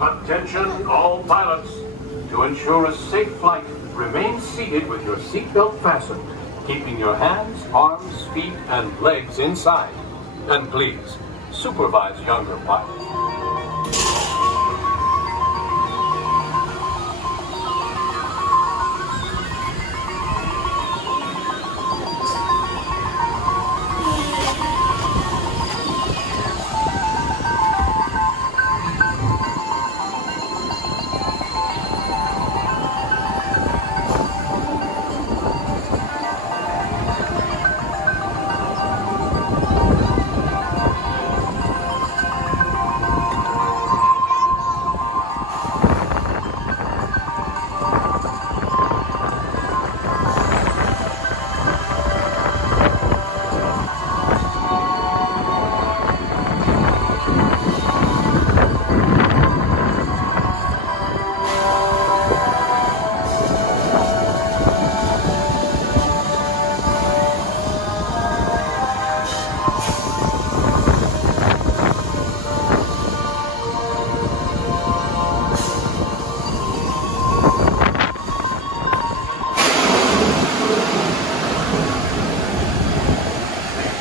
Attention all pilots. To ensure a safe flight, remain seated with your seatbelt fastened, keeping your hands, arms, feet, and legs inside. And please, supervise younger pilots.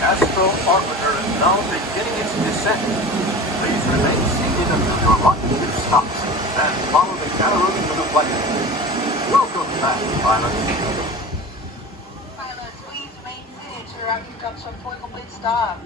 Astro Orbiter is now beginning its descent. Please remain seated until your rocket stops, then follow the arrows to the flight. Welcome back, pilots. Pilots, please remain seated. Your rocket comes from full complete stop.